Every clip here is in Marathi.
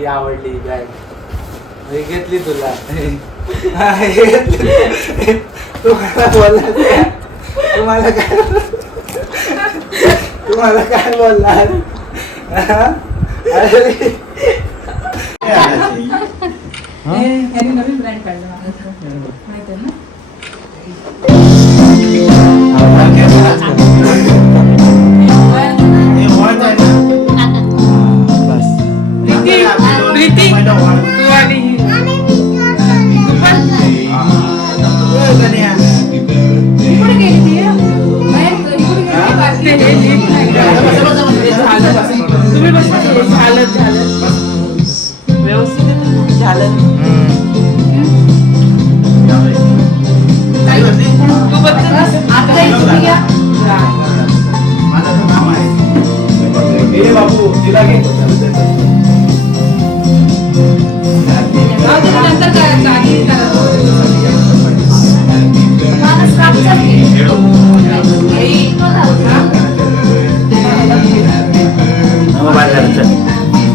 ही आवडली बॅग. ही घेतली तुला. घेतली. तुम्हाला बोलला तुम्हाला काय तुम्हाला काय बोलला? हा? अरे. नवीन ब्रँड काढला. झालं झालं व्यवस्थित झालं तू आता बाबू तिला घे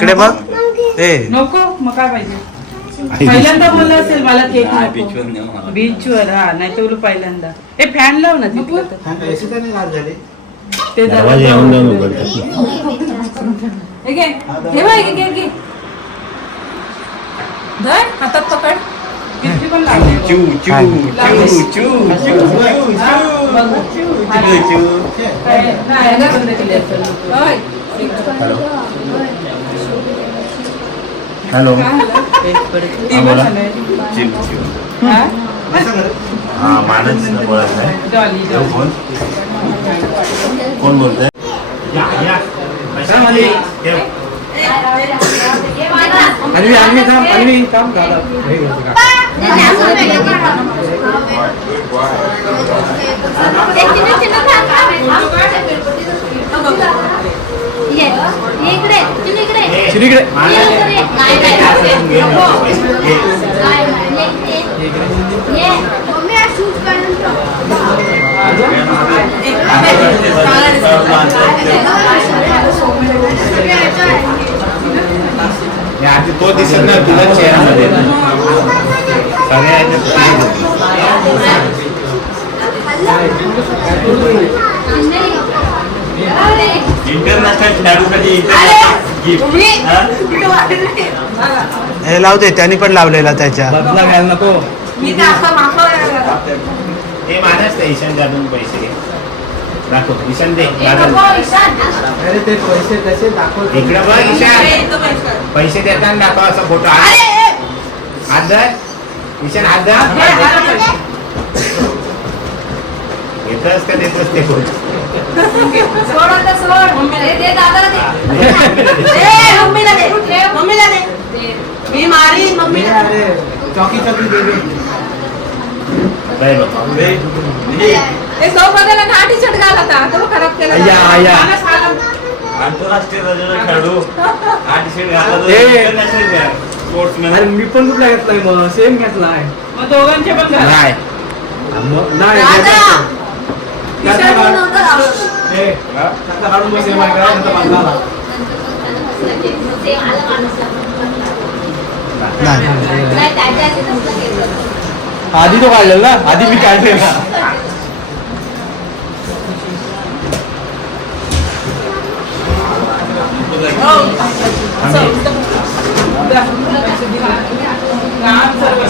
इकडे बघ. ए. नको मग काय पाहिजे? पहिल्यांदा बोललं असेल मला केक नको. बीचवर हा नाही तर पहिल्यांदा. हे फॅन लाव ना. ते दरवाजे येऊन जाऊन उघडतात हे घे. हे बघ, हे घे, घे. धर, हातात पकड. किती पण लावले बघ. लावले. बघ. काय- नाही, नाही बंद केली असेल. होय. हॅलो हा, हा? हा मानच बोलत नाही. फोन कोण बोलतंय अन्वी हे? श्रीकडे. तो दिसत नाही तुला चेहऱ्यामध्ये. सगळ्या इंटरनॅशनल खेळाडूसाठी हे? लाव दे त्यांनी पण लावलेला त्याच्या. बदला घ्यायला नको. हे मानस ते ईशान जाधव पैसे घे. दाखव ईशान दे दादा अरे ते पैसे कसे दाखवतो इकडे बघ ईशान. पैसे. देताना दाखव असा फोटो. हात धर. ईशान हात धर. का देतच ते फोटो? मी मारी मम्मी अरे चौकी चौकी दे दे काय बघ ते सौ बदल ना टी शर्ट घालता तो खराब केला अय्या, अय्या. माणूस आला. आंतरराष्ट्रीय दर्जाचा खेळाडू हा टी-शर्ट घातला ए. इंटरनॅशनल स्पोर्ट्समॅन अरे मी पण कुठला घेतलाय मग सेम घेतलाय मग दोघांचे पण घाल. नाही मग नाही काढून बस सेम आहे का? त्याचा बदला. आधी तो काढलेला ना आधी मी काढलेला हो. असं, इथं. द्या. काम सर्व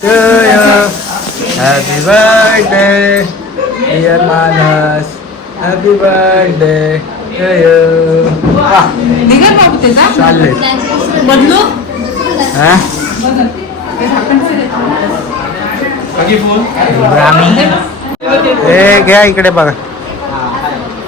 हा, happy birthday dear Manas happy birthday चालले. बदलू? हा? घ्या इकडे बघा.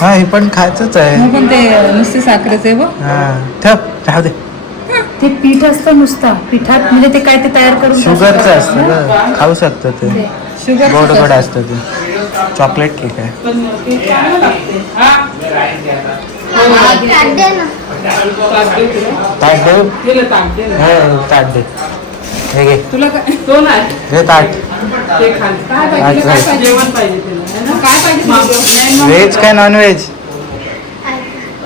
हा हे पण खायचंच आहे. पण ते नुसते साखरेचे हा राहू दे. ते पीठ असतं नुसतं पिठात म्हणजे ते काय ते तयार करून शुगरचं असतं गं. खाऊ शकतं ते. शुगर गोड गोड असतं. ते. चॉकलेट केक आहे. ताट दे. दिलं ताक दे ना. हे ताट दे. हे घे. तुला काय दोन आहे. हे ताट. व्हेज काय नॉन व्हेज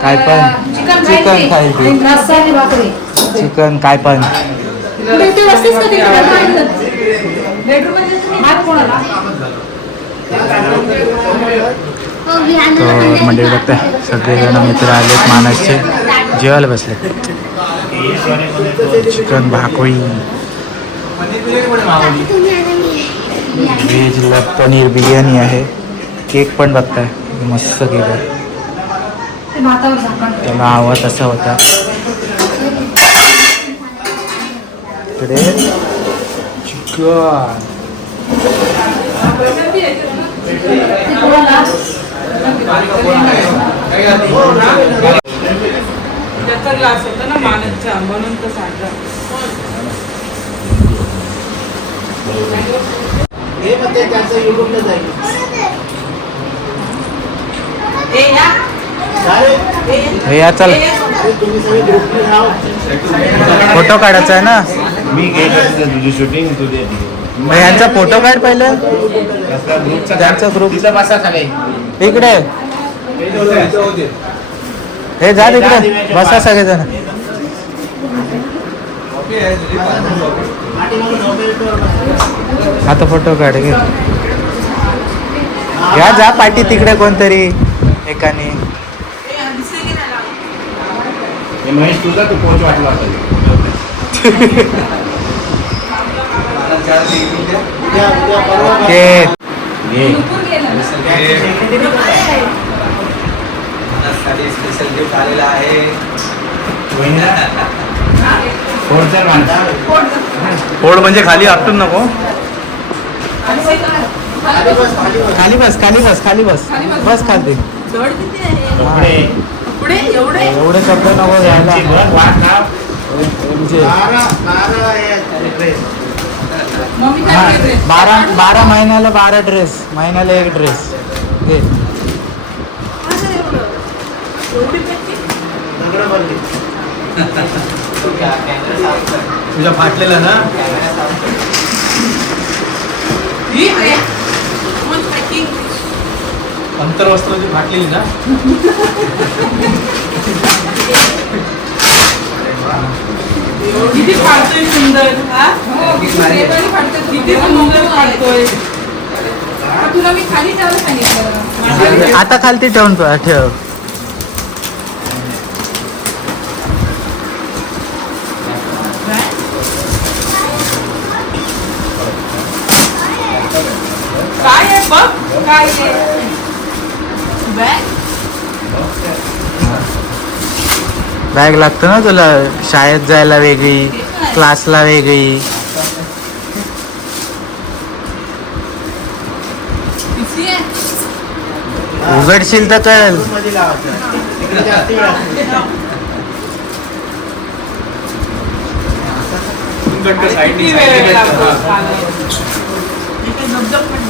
काय पण. चिकन भाकरी. चिकन काय पण. ते असतेच का ते बेडरूममध्ये भात कोणाला तो मंडळी बघताय सगळेजण मित्र आलेत मानसचे जेवायला बसले. चिकन भाकरी. व्हेजला पनीर बिर्याणी आहे. केक पण बघताय. मस्त केक आहे. त्याला हवा तसा होता. इकडे चिकन. ग्लास होता ना मानसचा म्हणून तर सांगा. हे मग ते त्यांचं युट्यूबला जाईल? हे चल. फोटो काढायचा आहे ना? मी घेत तुझी शूटिंग तू दे. मग यांचा फोटो काढ पहिलं. त्यांचा ग्रुप इकडे. हे जा तिकडे. बसा सगळेजण. झोपेवर बसा. आता फोटो काढ घे. घ्या जा पाठी तिकडे कोणतरी एकाने. हे महेश तुझा तू कोच वाटला होता. घे स्पेशल गिफ्ट आलेला आहे. फोड म्हणजे खाली आपटून नको. खाली बस खाली बस खाली बस. खाली बस खाली. एवढे. शब्द नको घ्यायला. बारा बारा महिन्याला बारा ड्रेस महिन्याला एक ड्रेस दे. तुझ्या फाटलेला ना? अंतर्वस्त्राची फाटलेली ना? किती फाडतोय सुंदर हा? किती सुंदर. फाडतोय तुला मी खाली ठेवायला सांगितलं. आता खालती ठेवून पहा, ठेव काय आहे आहे बॅग बॅग लागतं ना तुला? शाळेत जायला वेगळी क्लासला वेगळी. उघडशील तर कळेल.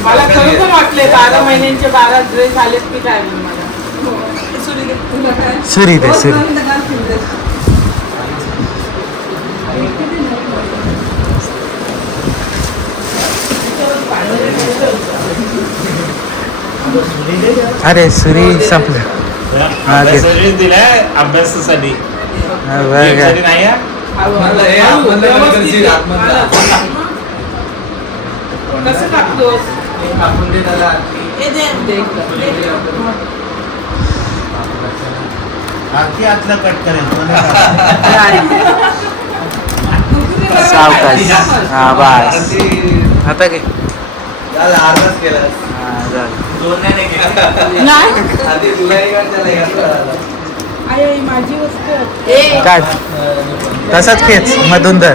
मला खरोखर वाटले बारा महिन्यांचे बारा ड्रेस आलेत की काय मला. सुरी दे सुरी. अरे सुरी संपलं. हा. अभ्यासासाठी दिलाय हा? नाही हा? मला हे आतमधलं व्यवस्थित कलरची आतमधलं. कसं टाकतोस? एक कापून दे त्याला. हे दे दे. इकडं. आरती आतलं कट करेल सावकाश हा बस. आता झालं, अर्धाच. हा. दोन नाही केले. आधी तुला एक त्याला काय? तसाच खेच मधून धर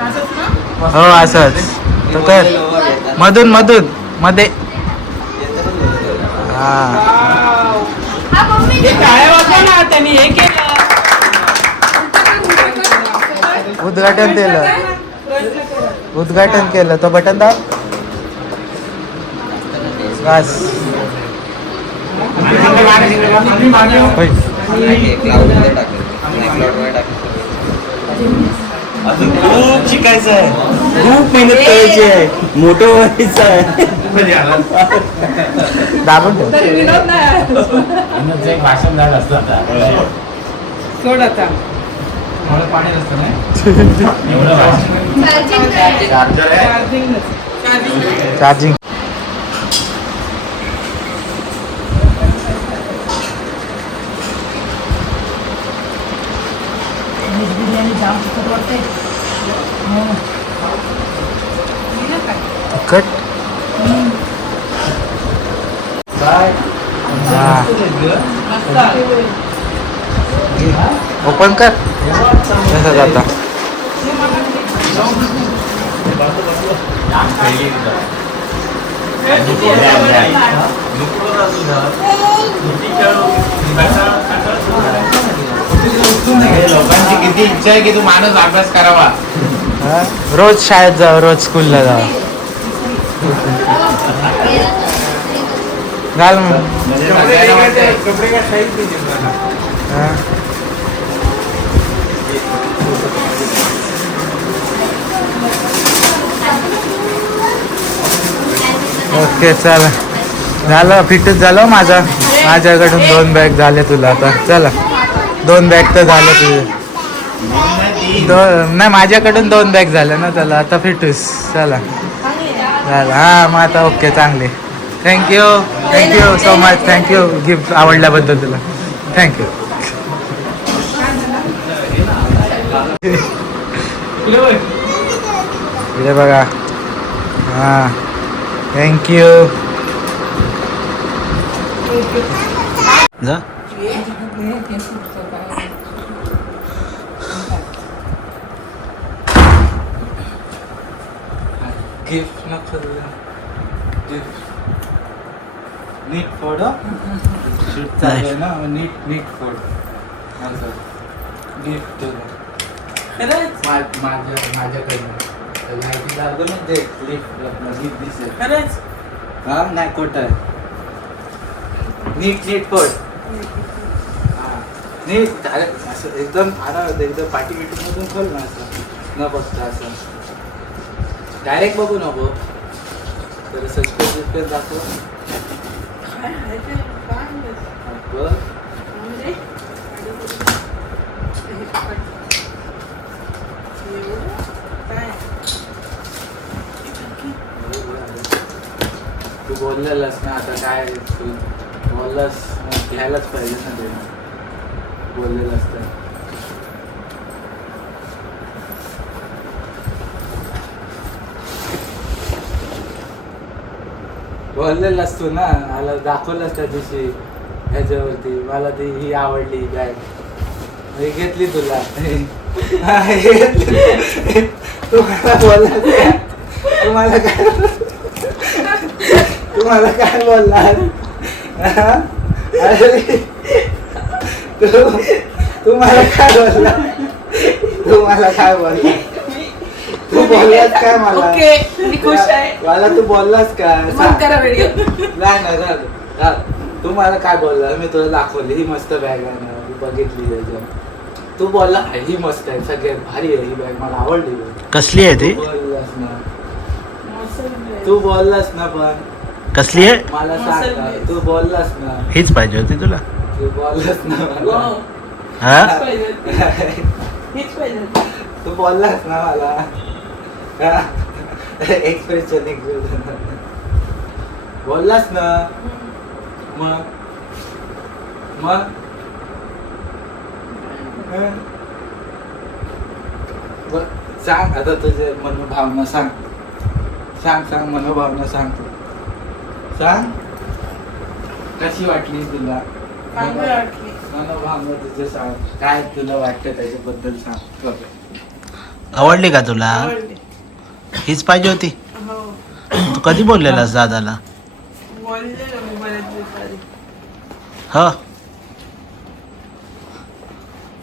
हो असंच. तर कर. मधून मधून. मध्ये. हा. हे हे उद्घाटन केलं. उद्घाटन केलं. तो बटन दाब. बस. होय. अजून खूप शिकायचं आहे. खूप मेहनत करायची आहे. मोठं व्हायचं आहे. दाबून ठेव. तरी विनोद नाही एक भाषण झालं असतं आता. सोड आता. एवढं भाषण. चार्जिंग. कट. ओपन कर. कसं जाता. लोकांची किती इच्छा आहे की तू माणूस अभ्यास करावा? रोज शाळेत जावं रोज स्कूलला जावं घाल मग. ओके चला. झालं फिटच झालं हो माझा. माझ्याकडून दोन बॅग झाले तुला आता. चला. दोन बॅग तर झालं तुझे. दोन नाही माझ्याकडून दोन बॅग झाले ना चला आता फिटूस. चला. झालं. हां मग आता ओके चांगले. Thank you thank you so much thank you gift आवडल्याबद्दल तुला. थँक्यू इकडे बघा. हां. थँक्यू जा. गिफ्ट गिफ्ट नीट फोड शूट चालू आहे ना नीट नीट फोड असं गिफ्ट खरंच माझ्या माझ्याकडनं. लाईटी लागतो ना ते लिफ्ट गिफ्ट दिसेल. खरंच हा नाही खोट आहे नीट नीट फोड हा नीट असं एकदम आराम एकदम पाठी बिटीमधून खोल ना असं. न बघता असं. डायरेक्ट बघू नको. तर सस्पेन्स बिस्पेन्स दाखव. ते? म्हणजे? तू बोललेलास ना आता काय तू बोललास घ्यायलाच पाहिजे ना ते. बोललेलास तर. बोललेलास तू ना मला दाखवलास त्या दिवशी ह्याच्यावरती मला ती ही आवडली बॅग मी घेतली तुला. हा, तू. मला बोलला तू मला काय तू मला काय बोलला तुम्हाला तू तू मला काय बोलला तू मला काय बोलला तू बोललास काय मला? ओके मी खुश आहे. मला तू बोललास का? मग. करा व्हिडिओ नाही नाही राहू. तू मला काय बोलला मी तुला दाखवली ही मस्त बॅग आहे ना मी बघितली तू बोलला ही मस्त आहे सगळ्यात भारी आहे ही बॅग मला आवडली. bag." कसली आहे ती? तू बोललास ना. तू बोललास ना पण. कसली आहे? मला सांग ना. तू बोललास ना. हीच पाहिजे होती तुला. तू बोललास ना मला. हा. हीच पाहिजे तू बोललास ना मला. एक्सप्रेशन एक्सप्रेशन बोललास ना. मग? मग? सांग आता तुझे मनोभावना सांग. सांग सांग मनोभावना सांग तू. सांग. कशी वाटली तुला? मनोभावना तुझे सांग. काय तुला वाटतं त्याच्याबद्दल सांग. आवडली का तुला? आवडली. हीच पाहिजे होती. हो तू कधी बोललेलास दादाला? मी बऱ्याच हो.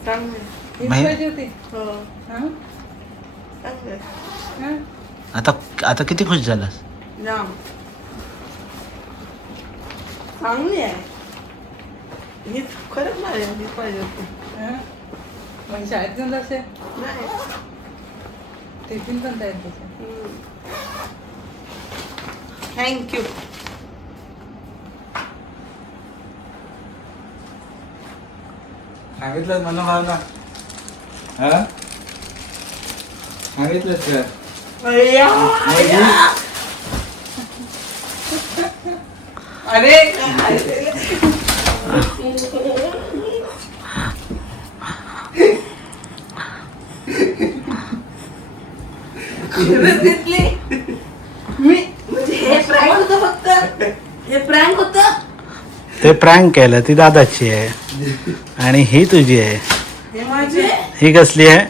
चांगली. हीच पाहिजे होती हो. हा? चांगलं हा? आता आता किती खुश झालास? जाम. चांगली आहे. हीच खरंच नाही हीच पाहिजे होती. मग शाळेत जाऊन असे नाही. टिफिन पण तयार तसे थँक्यू सांगितलं मनोभावना हा? सांगितलं सर अरे खरंच घेतली मी म्हणजे हे प्रँक होतं फक्त. हे प्रँक होतं. ते प्रँक केलं ती दादाची आहे. आणि ही तुझी आहे. हे माझे ही कसली आहे?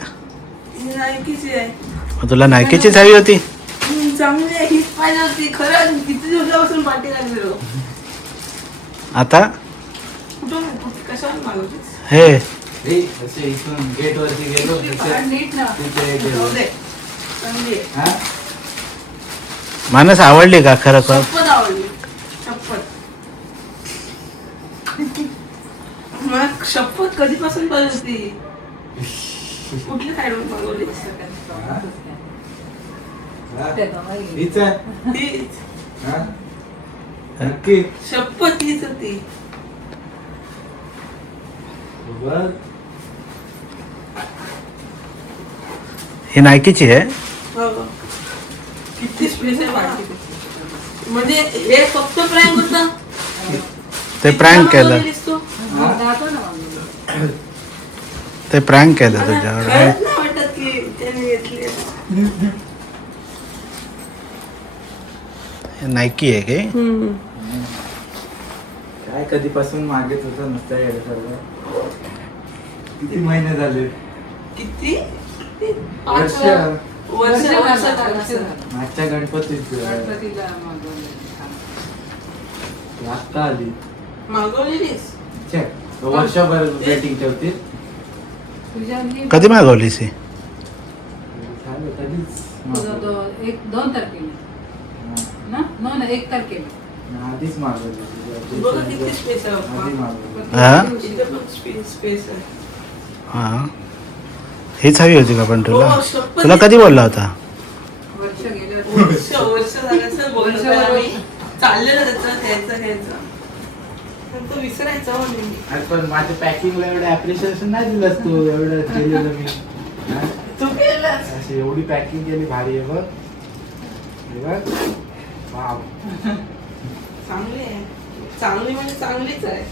ही नायकीची आहे. मग तुला नायकीचीच हवी होती? हम्म, चांगली आहे. हीच पाहिजे होती. खरंच किती दिवसापासून पाठी लागलेलो आता? कुठून कुठं- कशावर मागवतेस? हे. हे असे इथून गेट वरती गेलो तिथे नीट ना. तिथे गेलो. जाऊ दे. हा? मानस आवडली का खरोखर शपथ आवडली. शपथ. मला शपथ कधीपासून पाहिजे होती मागवली? नक्की. शपथ हीच होती. ही नायकीची आहे. किती स्पेस आहे बघा. म्हणजे हे फक्त प्रँक होतं? ते प्रँक केलं. तू? प्रँक केलं तुझ्यावर. वाटत की त्याने घेतली आहे. हे नायकी आहे की? काय कधीपासून मागेच होतं नुसतं येण्यासारखं किती महिने झाले? किती? वर्ष. वर्ष वर्ष झालं. मागच्या गणपतीत गणपतीला आली. वर्षभर वेटिंग ठेवतील तुझ्या मी कधी मागवलीस ही? झालं कधीच तुझा मागवलं. तो एक दोन तारखेला. हा. ना? नो ना एक तारखेला. आधीच मागवली. बघा किती स्पेस आहे आधी बाप्पा. मागवली. हा? इथे पण स्पेस स्पेस आहे हा. हीच हवी होती का पण तुला. हो, शपथ. तुला कधी बोलला होता? वर्ष गेलं. वर्ष वर्ष झालं. चाललेलं त्याचं घ्यायचं घ्यायचं नंतर विसरायचं हो पण माझ्या पॅकिंगला एवढं नाही दिलंस तू एवढं केलेलं मी. हा? तू केलंस. अशी एवढी पॅकिंग केली भारी आहे बघ. हे बघ. वाव चांगली आहे. चांगली म्हणजे चांगलीच आहे.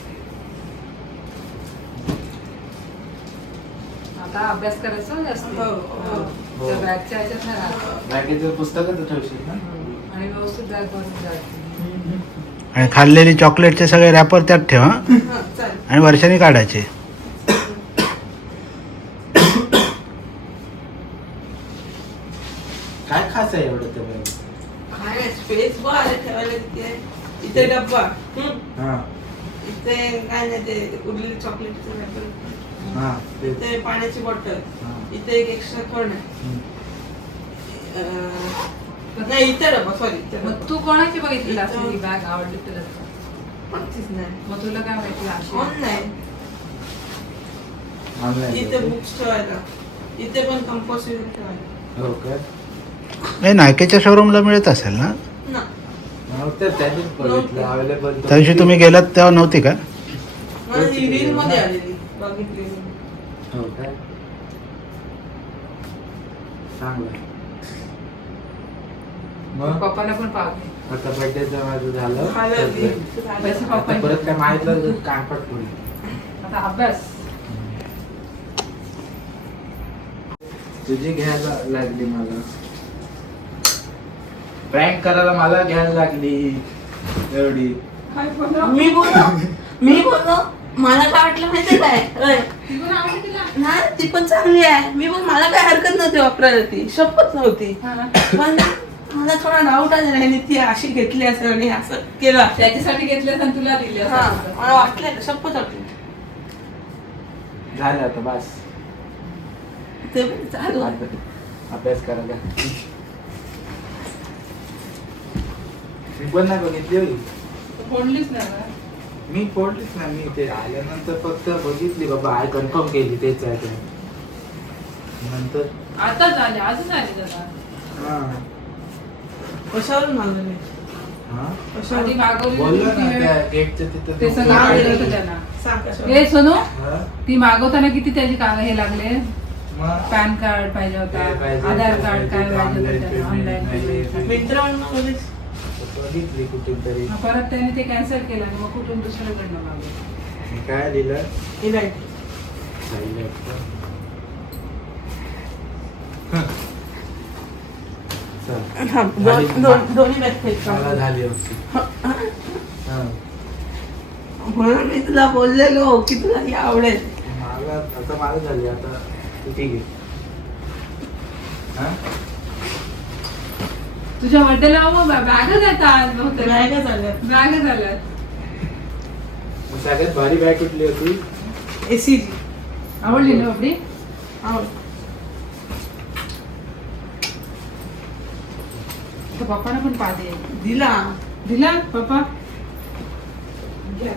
आता अभ्यास करायचा जास्त. हो, हो. त्या बॅगच्या ह्याच्यात नाही राहत. बॅगेचं पुस्तकच ठेवशील ना? आणि व्यवस्थित बॅग भरून जायचं आणि खाल्लेली चॉकलेटचे सगळे रॅपर त्यात ठेव हं? हा, आणि वर्षाने काढायचे. काय खास आहे एवढं ते बाई? काय स्पेस बघ आले ठेवायला तिथे इथे डब्बा. हम्म. हा. इथे काय नाही ते उरलेली चॉकलेटचं रॅपर हा. तेच. इथे पाण्याची बॉटल. हा. इथे एक एक्स्ट्रा थोड आहे. अं, नाही इथे डब्बा सॉरी इथे मग. तू कोणाची बघितली ही बॅग आवडली तुला? कोणतीच नाही. मग तुला काय माहिती अशी? ऑनलाईन इथे होते. बुक्स ठेवायला. इथे पण कंपोस्ट ठेवायला. हो काय नाही नायकेच्या शोरूमला मिळत असेल ना? ना. नव्हतं त्यानेच बघितलं अवेलेबल त्या दिवशी तुम्ही गेलात तेव्हा नव्हती का? मला ही रील मध्ये आलेली बघितली हो काय चांगलं. मग? पप्पाला पण पावते आता बर्थडेचं माझं झालं. आता परत काय माहितलं कानपट पुढे आता अभ्यास. तुझी घ्यायला लागली मला. प्रँक करायला मला घ्यायला लागली. एवढी. मी बोललो. मी बोललो. मला काय वाटलं माहितीये काय? नाही ती पण चांगली आहे. मी पण मला काय हरकत नव्हती वापरायला ती. शपथ नव्हती. पण मला थोडा डाऊट आलेला आहे ती अशी घेतली असेल आणि असं केलं त्याच्यासाठी घेतले आणि तुला दिले हा मला वाटलं शपथ वाटली. झालं आता बस. ते पण चालू. आता अभ्यास करायला मी पण नाही बघितली होती. फोडलीच नाही ना. मी फोडलीच नाही मी ते आल्यानंतर फक्त बघितली बाबा आय कन्फर्म केली तेच आहे ते. नंतर? आता झाले आजच आले दादा हा. कशावरून मागवलं? मी हा आधी मागवली बोललो होती ना ती त्या वेळ. गेटच्या तिथं ते सगळं होतं त्यांना सांग ए सोनू हा? ती मागवताना किती त्याची कागद हे लागले? मग? पॅन कार्ड पाहिजे होता ते पाहिजे, आधार कार्ड काय पाहिजे, होतं payment, ऑनलाईन मित्रांनो? बघितली कुठून तरी परत त्याने ते कॅन्सल केलं आणि मग कुठून दुसऱ्याकडनं मागवलं काय लिहिलं ही लाइट. चल. हा, झाली. दोन- दोन- दोन्ही मला करा. झाली होती हा. म्हणून मी तुला बोललेलो की तुला ही आवडेल मला आता मला झाली आता तू ठीक आहे हा? तुझ्या बर्थडेला मग बॅगच येतात बहुतेक. बॅगा झाल्या बॅग झाल्यात. मग सगळ्यात भारी बॅग कुठली होती? एसी आवडली ना बाबडी आवड. तर पप्पाला पण पाहते. दिला. दिला? पप्पा? घ्या.